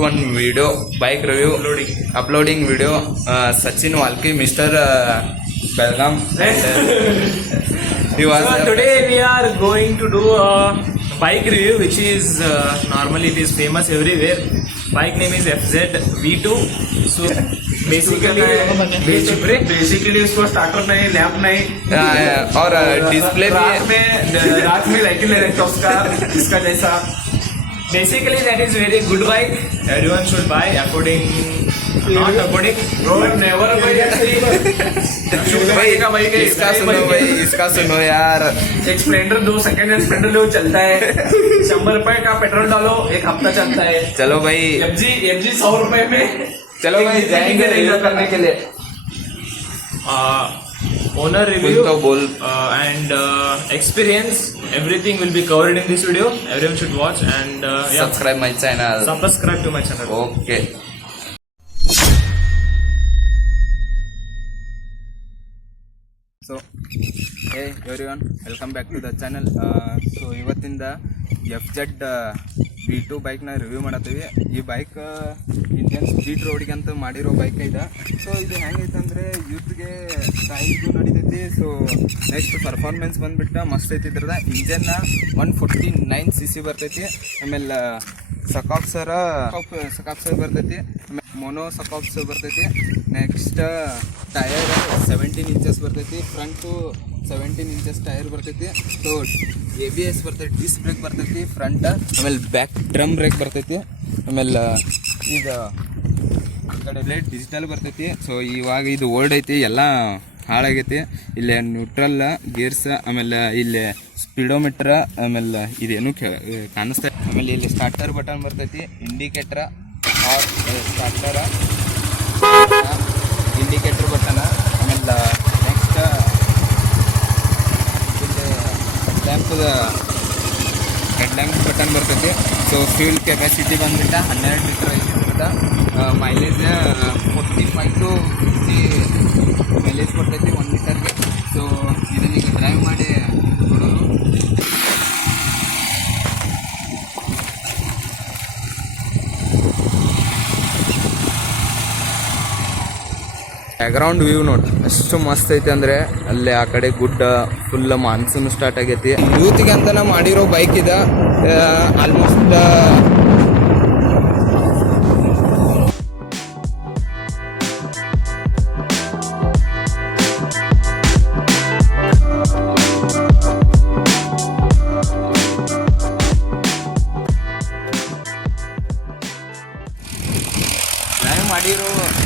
one video, bike review, uploading video. Sachin Walke, Mr. Belgaum. He was. So today we are going to do a bike review, which is normally it is famous everywhere. Bike name is FZ V2. So basically उसको starter नहीं, lamp नहीं, और display भी रात में lighting ले रखा उसका, इसका जैसा. Basically that is very good bike. Everyone should buy according, not according. Bro, never buy इसका सुनो यार. एक स्प्लेंडर 2 सेकंड हैंड स्प्लेंडर लो चलता है. 100 रुपए का पेट्रोल डालो, एक हफ्ता चलता है. चलो भाई FG 100 रुपए में. चलो भाई जाएंगे रिव्यू करने के लिए. Owner review तो बोल. And experience, everything will be covered in this video. Everyone should watch and Subscribe my channel. Subscribe to my channel. Okay. So hey everyone, welcome back to the channel. So ಇವತ್ತಿಂದ FZ V2 ಬೈಕ್ನ review ಮಾಡತ್ತೀವಿ. ಈ bike Indian street ರೋಡ್ಗೆ ಅಂತ ಮಾಡಿರೋ bike ಇದೆ. So ಇದು ಹೆಂಗೈತೆ ಅಂದರೆ ಯೂತ್ಗೆ ಸ್ಟೈಲ್ಗೂ ನಡೀತೈತಿ. ಸೊ ನೆಕ್ಸ್ಟ್ ಪರ್ಫಾರ್ಮೆನ್ಸ್ ಬಂದುಬಿಟ್ಟು ಮಸ್ತ್ ಐತಿ. ಇದ್ರದ ಇಂಜನ್ನ 149 cc ಬರ್ತೈತಿ. ಆಮೇಲೆ ಸಕಾಪ್ಸರ್ ಬರ್ತೈತಿ. ಮೊನೋ ಸಕಾಪ್ಸ್ ಬರ್ತೈತಿ. ನೆಕ್ಸ್ಟ್ ಟಯರ್ 17 ಇಂಚಸ್ ಬರ್ತೈತಿ. ಫ್ರಂಟು 17 ಇಂಚಸ್ ಟೈರ್ ಬರ್ತೈತಿ. ಸೊ ABS ಬರ್ತೈತಿ, ಡಿಸ್ಕ್ ಬ್ರೇಕ್ ಬರ್ತೈತಿ ಫ್ರಂಟ್. ಆಮೇಲೆ ಬ್ಯಾಕ್ ಡ್ರಮ್ ಬ್ರೇಕ್ ಬರ್ತೈತಿ. ಆಮೇಲೆ ಇದು ಕಡೆ ಡಿಜಿಟಲ್ ಬರ್ತೈತಿ. ಸೊ ಇವಾಗ ಇದು ಓಲ್ಡ್ ಐತಿ, ಎಲ್ಲ ಹಾಳಾಗೈತಿ. ಇಲ್ಲೇ ನ್ಯೂಟ್ರಲ್ ಗೇರ್ಸ್, ಆಮೇಲೆ ಇಲ್ಲಿ ಸ್ಪೀಡೋಮೀಟ್ರ್, ಆಮೇಲೆ ಇದೇನು ಕಾಣಿಸ್ತಾ. ಆಮೇಲೆ ಇಲ್ಲಿ ಸ್ಟಾರ್ಟರ್ ಬಟನ್ ಬರ್ತೈತಿ, ಇಂಡಿಕೇಟ್ರ ಆರ್ ಸ್ಟಾರ್ಟರ, ಇಂಡಿಕೇಟರ್ ಬಟನ್. ಆಮೇಲೆ ನೆಕ್ಸ್ಟ್ ಇಲ್ಲಿ ಹೆಡ್ ಲ್ಯಾಂಪ್ ಬಟನ್ ಬರ್ತೈತಿ. ಸೊ ಫ್ಯೂಲ್ ಕೆಪಾಸಿಟಿ ಬಂದ್ಬಿಟ್ಟು 12 ಲೀಟರ್ ಐತಿರ್ತದೆ. ಮೈಲೇಜ್ 45 to 50 ಮೈಲೇಜ್ ಕೊಡ್ತೈತಿ 1 ಲೀಟರ್ಗೆ. ಸೊ ಇದನ್ನೀಗ ಡ್ರೈವ್ ಮಾಡಿ ನೋಡೋರು. ಬ್ಯಾಕ್ಗ್ರೌಂಡ್ ವ್ಯೂ ನೋಡಿ ಎಷ್ಟು ಮಸ್ತ್ ಐತೆ ಅಂದರೆ, ಅಲ್ಲೇ ಆ ಕಡೆ ಗುಡ್ಡ, ಫುಲ್ ಮಾನ್ಸೂನ್ ಸ್ಟಾರ್ಟ್ ಆಗೈತಿ. ಯೂತ್ಗೆ ಅಂತ ಮಾಡಿರೋ ಬೈಕ್ ಇದೆ. ಆಲ್ಮೋಸ್ಟ್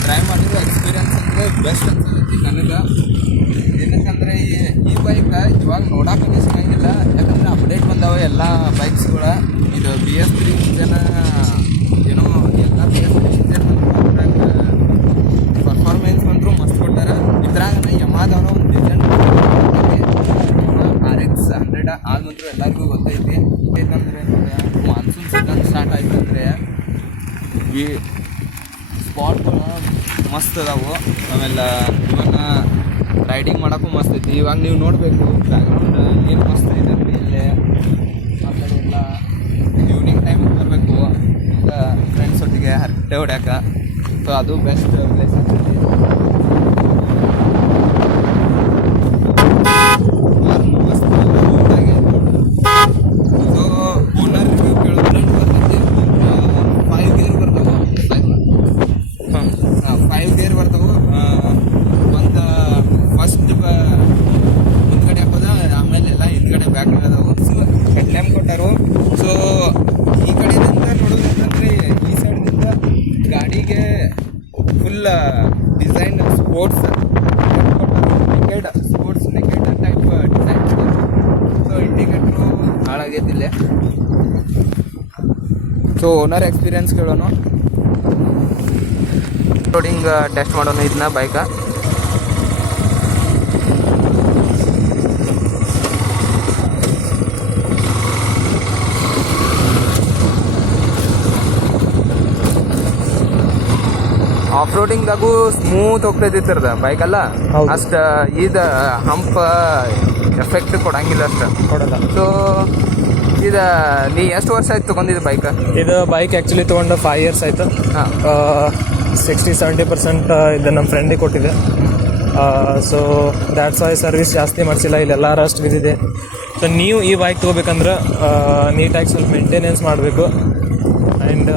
ಡ್ರೈವ್ ಮಾಡಿರೋ ಎಕ್ಸ್ಪೀರಿಯನ್ಸ್ ಅಂದರೆ ಬೆಸ್ಟ್ ಅನ್ಸತಿ ನನಗೆ. ಏನಕ್ಕಂದರೆ ಈ ಬೈಕ್ ಇವಾಗ ನೋಡೋಕೆ ಸಿಗಂಗಿಲ್ಲ, ಯಾಕಂದರೆ ಅಪ್ಡೇಟ್ ಬಂದಾವೆ ಎಲ್ಲ ಬೈಕ್ಸ್ಗಳ. ಇದು BS3 ಇಂಜನ್, ಏನೋ ಎಲ್ಲ BS3 ಇಂಜನ್ ಪರ್ಫಾರ್ಮೆನ್ಸ್ ಬಂದರೂ ಮಸ್ತ್ ಕೊಟ್ಟಾರ. ಇದ್ರಾಗ ಯಮಾದವರ ಒಂದು ಡಿಸೈನ್ RX 100 ಆದ್ಮಂತೂ ಎಲ್ಲರಿಗೂ ಗೊತ್ತೈತಿ. ಯಾಕಂದರೆ ಮಾನ್ಸೂನ್ ಸೀಸನ್ ಸ್ಟಾರ್ಟ್ ಆಯ್ತು ಅಂದರೆ ಈ ಸ್ಪಾಟ್ಗಳು ಮಸ್ತ್ ಅದಾವು. ಆಮೇಲೆ ಇವನ್ನ ರೈಡಿಂಗ್ ಮಾಡೋಕ್ಕೂ ಮಸ್ತ್ ಐತಿ. ಇವಾಗ ನೀವು ನೋಡಬೇಕು ಬ್ಯಾಕ್ಗ್ರೌಂಡ್ ಏನು ಮಸ್ತ್ ಐತೆ ಅಂದರೆ, ಇಲ್ಲೇ ಆ ಕಡೆ ಎಲ್ಲ ಈವ್ನಿಂಗ್ ಟೈಮಿಗೆ ಬರಬೇಕು ಈಗ ಫ್ರೆಂಡ್ಸ್ ಒಟ್ಟಿಗೆ ಹರಟೆ ಹೊಡ್ಯಾಕ. ಸೊ ಅದು ಬೆಸ್ಟ್ ಪ್ಲೇಸ್ ಆಗ್ತೈತಿ. ಮಸ್ತ್ ಊಟಾಗೆ. ಸೊ ಓನರ್ ರಿವ್ಯೂ ಕೇಳಿದ್ರೆ ಬರ್ತೈತಿ. 5 ಗೇರ್ ಬರ್ತಾವೆ. 5 ಗೇರ್ ಬರ್ತಾವೆ. ಒಂದು ಫಸ್ಟ್ ಮುಂದ್ಗಡೆ ಹಾಕೋದ, ಆಮೇಲೆ ಎಲ್ಲ ಹಿಂದ್ಗಡೆ ಬ್ಯಾಕ್ ಅದಾವು. ಸೊ ಹೆಡ್ ಲ್ಯಾಂಪ್ ಕೊಟ್ಟಾರು. ಸೊ ಈ ಕಡೆಯಿಂದ ನೋಡೋದಂತಂದರೆ ಈ ಸೈಡ್ದಿಂದ ಗಾಡಿಗೆ full design sports naked type design. So indicator ಹಾಳಾಗೈತಿಲ್ಲೇ. ಸೊ ಓನರ್ ಎಕ್ಸ್ಪೀರಿಯನ್ಸ್ ಕೇಳೋಣ. ರೋಡಿಂಗ್ ಟೆಸ್ಟ್ ಮಾಡೋಣ ಇದನ್ನ ಬೈಕ. ಆಫ್ ರೋಡಿಂಗ್ದಾಗೂ ಸ್ಮೂತ್ ಹೋಗ್ತೈತಿರ್ತದ ಬೈಕಲ್ಲ, ಅಷ್ಟು ಇದು ಹಂಪ್ ಎಫೆಕ್ಟ್ ಕೊಡಂಗಿಲ್ಲ, ಅಷ್ಟು ಕೊಡಲ್ಲ. ಸೊ ಇದು ನೀ ಎಷ್ಟು ವರ್ಷ ಆಯ್ತು ತೊಗೊಂಡಿದ್ದು ಬೈಕ್? ಇದು ಬೈಕ್ ಆ್ಯಕ್ಚುಲಿ ತೊಗೊಂಡು 5 years ಆಯಿತು. ಹಾಂ 60-70% ಇದು ನಮ್ಮ ಫ್ರೆಂಡಿಗೆ ಕೊಟ್ಟಿದೆ. ಸೊ ದ್ಯಾಟ್ಸ್ ವೈ ಸರ್ವಿಸ್ ಜಾಸ್ತಿ ಮಾಡಿಸಿಲ್ಲ, ಇಲ್ಲೆಲ್ಲ ರಸ್ಟ್ ಬಿದ್ದಿದೆ. ಸೊ ನೀವು ಈ ಬೈಕ್ ತೊಗೋಬೇಕಂದ್ರೆ ನೀಟಾಗಿ ಸ್ವಲ್ಪ ಮೇಂಟೆನೆನ್ಸ್ ಮಾಡಬೇಕು. ಆ್ಯಂಡ್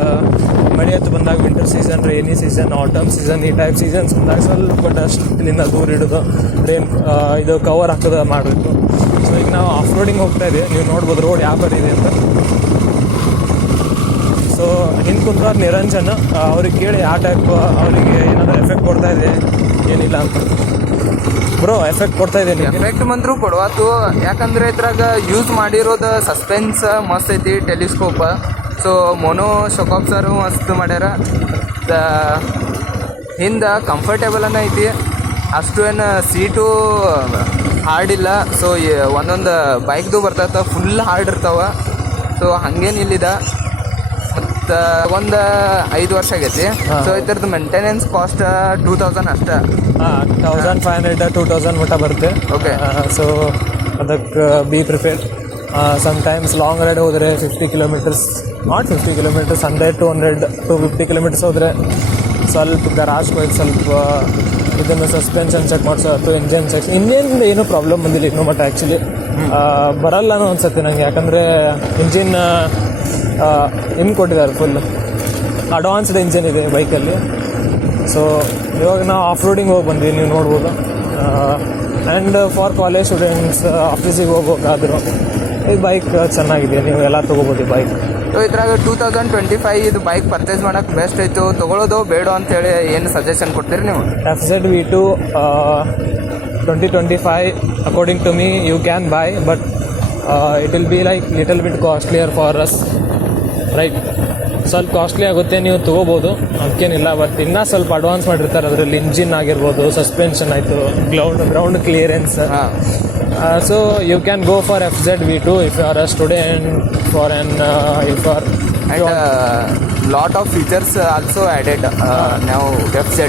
ಮಳೆ ಹತ್ತು ಬಂದಾಗ winter season, rainy season, atom season, ಈ ಟೈಪ್ ಸೀಸನ್ಸ್ ಬಂದಾಗ ಸ್ವಲ್ಪ ಡಸ್ಟ್ನಿಂದ ದೂರ ಇಡೋದು, ಇದು ಕವರ್ ಹಾಕೋದು ಮಾಡಬೇಕು. ಸೊ ಈಗ ನಾವು ಆಫ್ ರೋಡಿಂಗ್ ಹೋಗ್ತಾ ಇದ್ದೀವಿ, ನೀವು ನೋಡ್ಬೋದು ರೋಡ್ ಯಾವ ಥರ ಇದೆ ಅಂತ. ಸೊ ಹಿಂದೆ ಕುಂತ್ರವ್ರು ನಿರಂಜನ್, ಅವ್ರಿಗೆ ಕೇಳಿ ಯಾವ ಟೈಪ್ ಅವರಿಗೆ ಏನಾದರೂ ಎಫೆಕ್ಟ್ ಕೊಡ್ತಾ ಇದೆ ಏನಿಲ್ಲ ಅಂತ. ಬ್ರೋ ಎಫೆಕ್ಟ್ ಕೊಡ್ತಾ ಇದೆ ನಿಮಗೆ? ಎಫೆಕ್ಟ್ ಬಂದರೂ ಕೊಡುವಾತು, ಯಾಕಂದರೆ ಇದ್ರಾಗ ಯೂಸ್ ಮಾಡಿರೋದು ಸಸ್ಪೆನ್ಸ್ ಮಸ್ತ್ ಐತಿ, ಟೆಲಿಸ್ಕೋಪ್. ಸೊ ಮೊನೋ ಶೊಕಾಪ್ಸರು ಮಸ್ತ್ ಮಾಡ್ಯಾರ. ಹಿಂದೆ ಕಂಫರ್ಟೇಬಲನ್ನ ಐತಿ, ಅಷ್ಟು ಏನು ಸೀಟು ಹಾರ್ಡ್ ಇಲ್ಲ. ಸೊ ಒಂದೊಂದು ಬೈಕ್ದು ಬರ್ತೈತೆ ಫುಲ್ ಹಾರ್ಡ್ ಇರ್ತಾವೆ. ಸೊ ಹಂಗೇನಿಲ್ಲಿದೆ. ಮತ್ತು ಒಂದು 5 ವರ್ಷ ಆಗೈತಿ. ಸೊ ಇದ್ರದ್ದು ಮೇಂಟೆನೆನ್ಸ್ ಕಾಸ್ಟ್ 2000 ಅಷ್ಟೇ. 1500-2000 ಮಟ್ಟ ಬರುತ್ತೆ. ಓಕೆ. ಸೊ ಅದಕ್ಕೆ be prepare. Sometimes long ride ಹೋದರೆ 50 kilometers, ನಾಟ್ 50 kilometers, 100-200-250 kilometers ಹೋದರೆ ಸ್ವಲ್ಪ ಗರಾಜ್ಗೆ ಹೋಗಿ ಸ್ವಲ್ಪ ಇದನ್ನು ಸಸ್ಪೆನ್ಷನ್ ಚೆಕ್ ಮಾಡಿಸೋ ಅಥವಾ ಇಂಜನ್ ಚೆಕ್. ಇಂಜಿನ್ ಏನೂ ಪ್ರಾಬ್ಲಮ್ ಬಂದಿಲ್ಲ ಇನ್ನೂ ಮಟ್ಟ. ಆ್ಯಕ್ಚುಲಿ ಬರಲ್ಲನೂ ಅನ್ಸುತ್ತೆ ನನಗೆ, ಯಾಕಂದರೆ ಇಂಜಿನ್ ಕೊಟ್ಟಿದ್ದಾರೆ, ಫುಲ್ ಅಡ್ವಾನ್ಸ್ಡ್ ಇಂಜಿನ್ ಇದೆ ಬೈಕಲ್ಲಿ. ಸೊ ಇವಾಗ ನಾವು ಆಫ್ ರೋಡಿಂಗ್ ಹೋಗಿ ಬಂದ್ವಿ, ನೀವು ನೋಡ್ಬೋದು. ಆ್ಯಂಡ್ ಫಾರ್ ಕಾಲೇಜ್ ಸ್ಟೂಡೆಂಟ್ಸ್, ಆಫೀಸಿಗೆ ಹೋಗ್ಬೇಕಾದ್ರು ಈ ಬೈಕ್ ಚೆನ್ನಾಗಿದೆ, ನೀವು ಎಲ್ಲ ತೊಗೋಬೋದು ಈ ಬೈಕ್. ಸೊ ಇದ್ರಾಗ 2025 ಇದು ಬೈಕ್ ಪರ್ಚೇಸ್ ಮಾಡೋಕ್ಕೆ ಬೆಸ್ಟ್ ಆಯಿತು, ತೊಗೊಳ್ಳೋದು ಬೇಡ ಅಂತೇಳಿ ಏನು ಸಜೆಷನ್ ಕೊಡ್ತೀರಿ ನೀವು? FZ V2 2025 according to me you can buy, but it will be like little bit costlier for us, right? ಸ್ವಲ್ಪ ಕಾಸ್ಟ್ಲಿ ಆಗುತ್ತೆ, ನೀವು ತೊಗೋಬೋದು, ಅದಕ್ಕೇನಿಲ್ಲ. ಬಟ್ ಇನ್ನೂ ಸ್ವಲ್ಪ ಅಡ್ವಾನ್ಸ್ ಮಾಡಿರ್ತಾರೆ ಅದರಲ್ಲಿ. ಇಂಜಿನ್ ಆಗಿರ್ಬೋದು, ಸಸ್ಪೆನ್ಷನ್ ಆಯಿತು, ground clearance. So you can go for FZ V2 if you are a student, for an if you are and lot of features also added now FZ.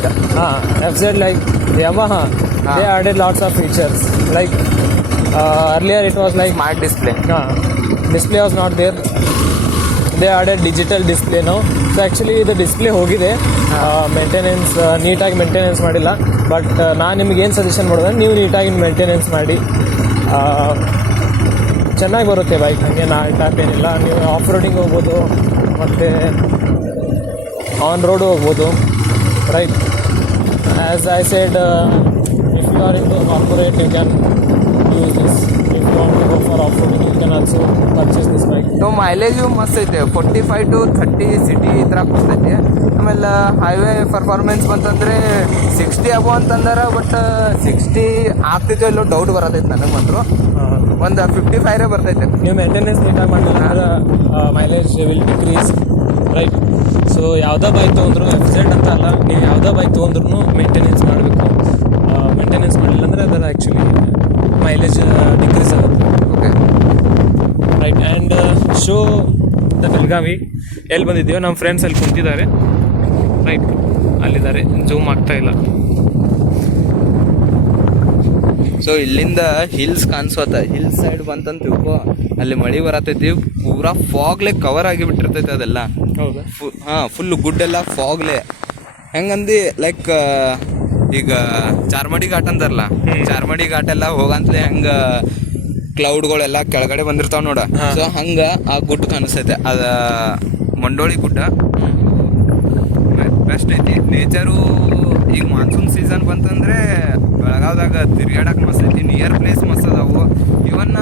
FZ like Yamaha, they added lots of features. Like earlier it was like smart display. Display was not there. They added digital display now. So actually the display ಹೋಗಿದೆ, maintenance ನೀಟಾಗಿ maintenance ಮಾಡಿಲ್ಲ. But ನಾನು ನಿಮ್ಗೆ ಏನು suggestion ಮಾಡೋದು, ನೀವು ನೀಟಾಗಿ maintenance ಮಾಡಿ, ಚೆನ್ನಾಗಿ ಬರುತ್ತೆ ಬೈಕ್. ಹಾಗೆ ಟೈಪ್ ಏನಿಲ್ಲ. ನೀವು ಆಫ್ ರೋಡಿಂಗ್ ಹೋಗ್ಬೋದು ಮತ್ತು ಆನ್ ರೋಡ್ ಹೋಗ್ಬೋದು, right? As I said, if you are in to corporate you can use this. If you want to go for off roading you can also purchase this bike. So mileage ಮಸ್ತ್ ಐತೆ, 45 to 30 city ಈ ಥರ ಕೊಡ್ತೈತಿ. ಆಮೇಲೆ highway performance ಬಂತಂದರೆ 60 ಅಬೋ ಅಂತಂದಾರ. But 60 ಆಗ್ತೈತೋ ಇಲ್ಲೋ doubt ಬರತೈತೆ ನನಗೆ ಮಾತ್ರ. ಒಂದು 55 ಬರ್ತೈತೆ. ನೀವು ಮೇಂಟೆನೆನ್ಸ್ ನೀಟಾಗಿ ಮಾಡಲಿಲ್ಲ ಅಂದ್ರೆ mileage will decrease, right? So ಯಾವುದೇ ಬೈಕ್ ತೊಗೊಂಡ್ರು, FZ ಅಂತ ಅಲ್ಲ, ನೀವು ಯಾವುದೇ ಬೈಕ್ ತೊಗೊಂಡ್ರು ಮೇಂಟೆನೆನ್ಸ್ ಮಾಡಬೇಕು. ಮೇಂಟೆನೆನ್ಸ್ ಮಾಡಲಿಲ್ಲ ಅಂದರೆ ಅದರ ಆ್ಯಕ್ಚುಲಿ ಮೈಲೇಜ್ ಡಿಕ್ರೀಸ್ ಆಗುತ್ತೆ. Okay, right? And show the Belagavi ಎಲ್ಲಿ ಬಂದಿದ್ದೀವೋ, ನಮ್ಮ ಫ್ರೆಂಡ್ಸ್ ಅಲ್ಲಿ ಕುಂತಿದ್ದಾರೆ, ರೈಟ್? ಅಲ್ಲಿದ್ದಾರೆ, ಜೂಮ್ ಆಗ್ತಾ ಇಲ್ಲ. ಸೊ ಇಲ್ಲಿಂದ ಹಿಲ್ಸ್ ಕಾಣಿಸೋತ, ಹಿಲ್ಸ್ ಸೈಡ್ ಬಂತಂತ ತಿಳ್ಕೊ, ಅಲ್ಲಿ ಮಳೆ ಬರತೈತಿ, ಪೂರಾ ಫಾಗ್ಲೆ ಕವರ್ ಆಗಿಬಿಟ್ಟಿರ್ತೈತೆ ಅದೆಲ್ಲ. ಹೌದಾ? ಫುಲ್ ಗುಡ್ಡೆಲ್ಲ ಫಾಗ್ಲೆ. ಹೆಂಗಂದು ಲೈಕ್ ಈಗ ಚಾರ್ಮಡಿ ಘಾಟ್ ಅಂತಾರಲ್ಲ, ಚಾರ್ಮಡಿ ಘಾಟ್ ಎಲ್ಲ ಹೋಗಂತಲೇ ಹೆಂಗೆ ಕ್ಲೌಡ್ಗಳೆಲ್ಲ ಕೆಳಗಡೆ ಬಂದಿರ್ತಾವ ನೋಡ. ಸೊ ಹಂಗೆ ಆ ಗುಡ್ಡ ಕಾಣಿಸ್ತೈತೆ, ಅದ ಮಂಡೋಳಿ ಗುಡ್ಡ. ಬೆಸ್ಟ್ ಐತಿ ನೇಚರು. ಈಗ ಮಾನ್ಸೂನ್ ಸೀಸನ್ ಬಂತಂದರೆ ಬೆಳಗಾವ್ದಾಗ ತಿರ್ಗಾಡಕ್ಕೆ ಮಸ್ತ್ ಐತಿ, ನಿಯರ್ ಪ್ಲೇಸ್ ಮಸ್ತ್ ಅದಾವು. ಇವನ್ನ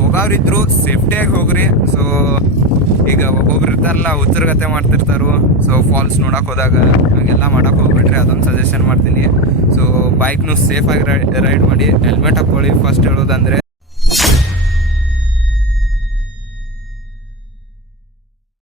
ಹೋಗೋರಿದ್ರು ಸೇಫ್ಟಿಯಾಗಿ ಹೋಗ್ರಿ. ಸೊ ಈಗ ಒಬ್ಬೊಬ್ರು ಇರ್ತಾರಲ್ಲ, ಹುಚ್ಚರ್ಗತೆ ಮಾಡ್ತಿರ್ತಾರು. ಸೊ ಫಾಲ್ಸ್ ನೋಡಕ್ಕೆ ಹೋದಾಗ ಹಾಗೆಲ್ಲ ಮಾಡೋಕೆ ಹೋಗ್ಬಿಟ್ರಿ, ಅದೊಂದು ಸಜೆಷನ್ ಮಾಡ್ತೀನಿ. ಸೊ ಬೈಕ್ನು ಸೇಫಾಗಿ ರೈಡ್ ಮಾಡಿ, ಹೆಲ್ಮೆಟ್ ಹಾಕ್ಕೊಳ್ಳಿ. ಫಸ್ಟ್ ಹೇಳೋದಂದರೆ